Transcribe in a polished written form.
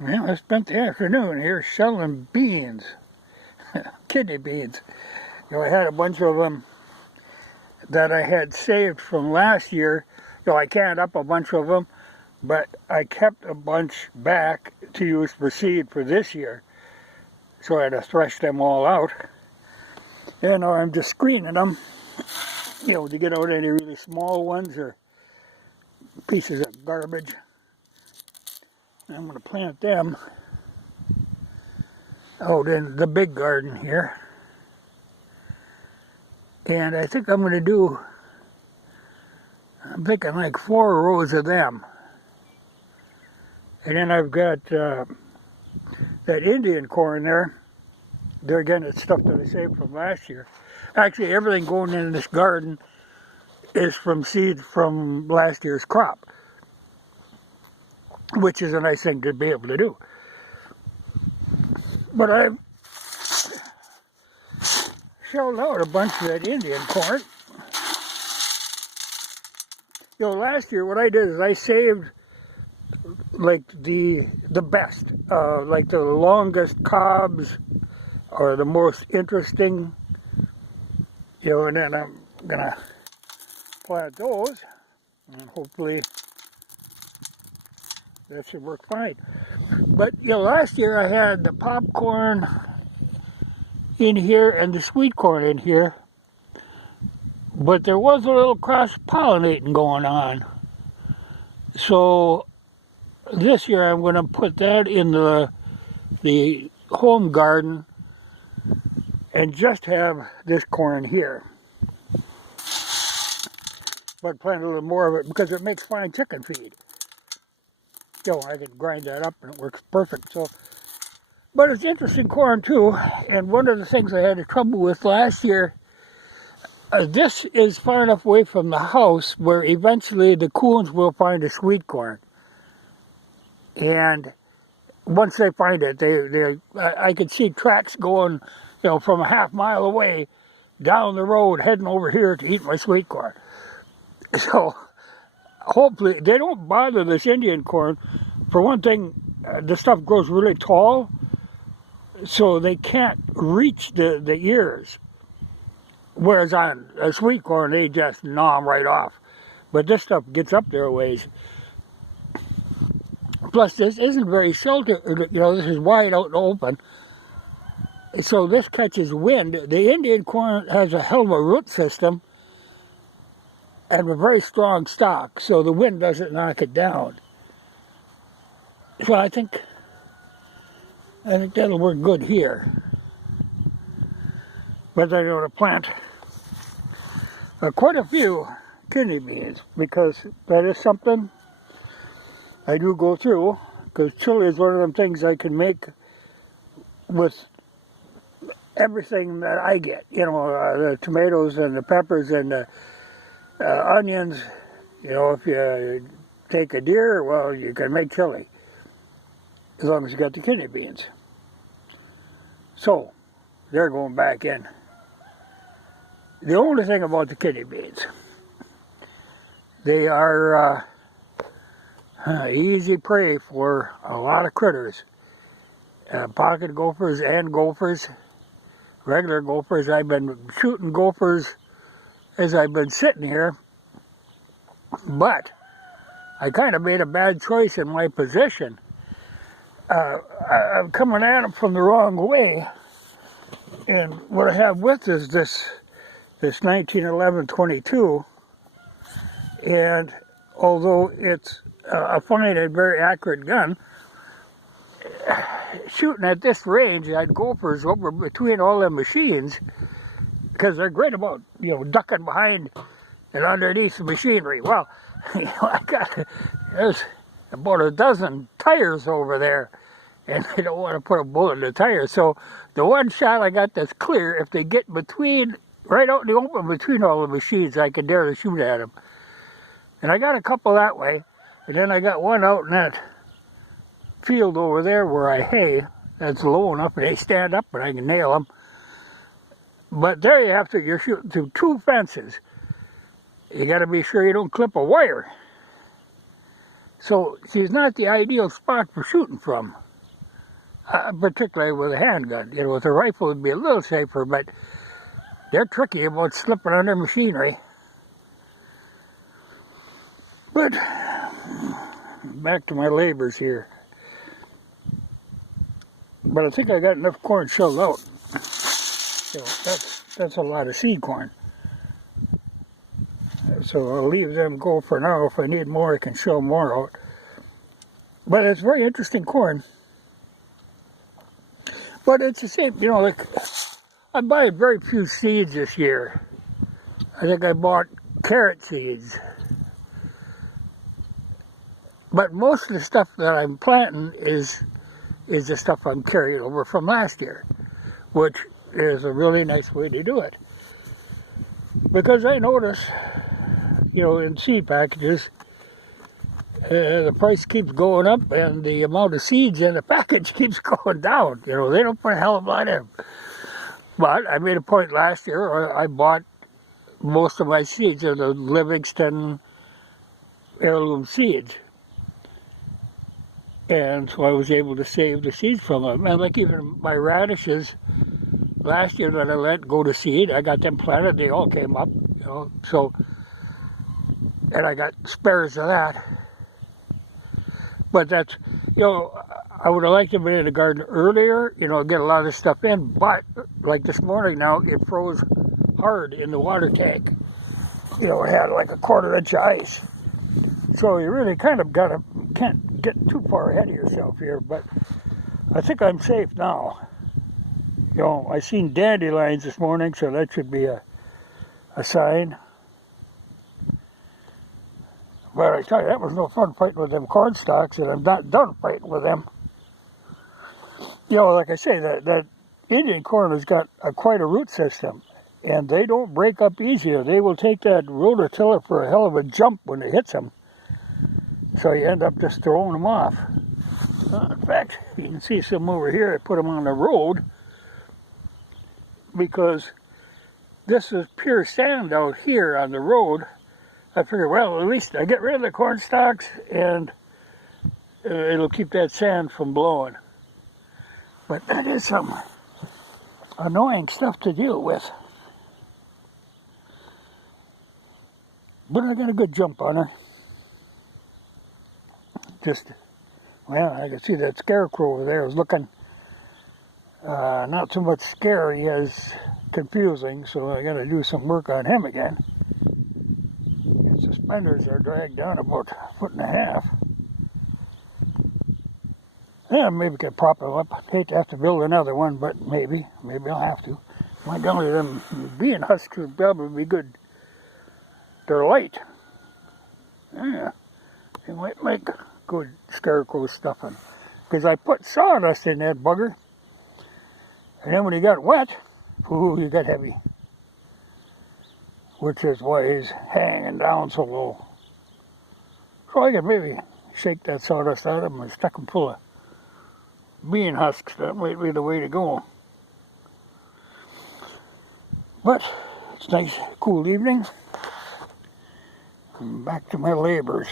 Well, I spent the afternoon here selling beans, kidney beans. I had a bunch of them that I had saved from last year. I canned up a bunch of them, but I kept a bunch back to use for seed for this year. So I had to thresh them all out. And now I'm just screening them, to get out any really small ones or pieces of garbage. I'm going to plant them out in the big garden here. And I think I'm thinking like 4 rows of them. And then I've got that Indian corn there. There again, it's stuff that I saved from last year. Actually, everything going in this garden is from seed from last year's crop, which is a nice thing to be able to do. But I've shelled out a bunch of that Indian corn. Last year what I did is I saved like the best, like the longest cobs or the most interesting, and then I'm gonna plant those, and hopefully that should work fine. But last year I had the popcorn in here and the sweet corn in here, but there was a little cross-pollinating going on. So this year I'm going to put that in the home garden and just have this corn here. But plant a little more of it because it makes fine chicken feed. I can grind that up and it works perfect. So, but it's interesting corn too. And one of the things I had trouble with last year, this is far enough away from the house where eventually the coons will find the sweet corn. And once they find it, I could see tracks going, from a half mile away down the road, heading over here to eat my sweet corn. So hopefully they don't bother this Indian corn. For one thing, the stuff grows really tall, so they can't reach the ears. Whereas on a sweet corn, they just gnaw them right off. But this stuff gets up there a ways. Plus, this isn't very sheltered. This is wide out and open. So this catches wind. The Indian corn has a hell of a root system and a very strong stalk, so the wind doesn't knock it down. So I think that'll work good here. But I'm going to plant quite a few kidney beans because that is something I do go through, because chili is one of them things I can make with everything that I get. The tomatoes and the peppers and the onions. If you take a deer, well, you can make chili as long as you got the kidney beans. So they're going back in. The only thing about the kidney beans, they are easy prey for a lot of critters. Pocket gophers and gophers, regular gophers. I've been shooting gophers as I've been sitting here, but I kind of made a bad choice in my position. I'm coming at them from the wrong way, and what I have with is this 1911 22, and although it's a fine and very accurate gun, shooting at this range, I had gophers over between all them machines, because they're great about ducking behind and underneath the machinery. Well, there's about a dozen tires over there, and I don't want to put a bullet in the tire. So the one shot I got that's clear, if they get right out in the open between all the machines, I can dare to shoot at them. And I got a couple that way, and then I got one out in that field over there where I hay, that's low enough and they stand up and I can nail them. But there you're shooting through 2 fences. You got to be sure you don't clip a wire. So she's not the ideal spot for shooting from. particularly with a handgun. You know, with a rifle it'd be a little safer, but they're tricky about slipping under machinery. But back to my labors here. But I think I got enough corn shelled out. So that's a lot of seed corn. So I'll leave them go for now. If I need more, I can shell more out. But it's very interesting corn. But it's the same, you know, like I buy very few seeds this year. I think I bought carrot seeds. But most of the stuff that I'm planting is the stuff I'm carrying over from last year, which is a really nice way to do it. Because I notice, you know, in seed packages, the price keeps going up and the amount of seeds in the package keeps going down. You know, they don't put a hell of a lot in. But I made a point last year, I bought most of my seeds of the Livingston Heirloom seeds. And so I was able to save the seeds from them. And like even my radishes last year that I let go to seed, I got them planted, they all came up, you know, so, and I got spares of that. But that's, you know, I would have liked to have been in the garden earlier, you know, get a lot of stuff in, but like this morning now, it froze hard in the water tank. You know, it had like a 1/4 inch of ice. So you really kind of can't get too far ahead of yourself here, but I think I'm safe now. You know, I seen dandelions this morning, so that should be a sign. But I tell you, that was no fun fighting with them corn stalks, and I'm not done fighting with them. You know, like I say, that Indian corn has got quite a root system, and they don't break up easier. They will take that rototiller for a hell of a jump when it hits them. So you end up just throwing them off. In fact, you can see some over here. I put them on the road because this is pure sand out here on the road. I figured, well, at least I get rid of the corn stalks and it'll keep that sand from blowing. But that is some annoying stuff to deal with. But I got a good jump on her. Just, well, I can see that Scarecrow over there is looking not so much scary as confusing, so I got to do some work on him again. His suspenders are dragged down about 1.5 feet. Yeah, maybe I could prop him up. Hate to have to build another one, but maybe I'll have to. My golly, them bean husks would probably be good. They're light. Yeah, they might make good Scarecrow stuffing. Because I put sawdust in that bugger. And then when he got wet, ooh, he got heavy. Which is why he's hanging down so low. So I could maybe shake that sawdust out of him and stuck him full of bean husks. That might be the way to go. But it's a nice, cool evening. I'm back to my labors.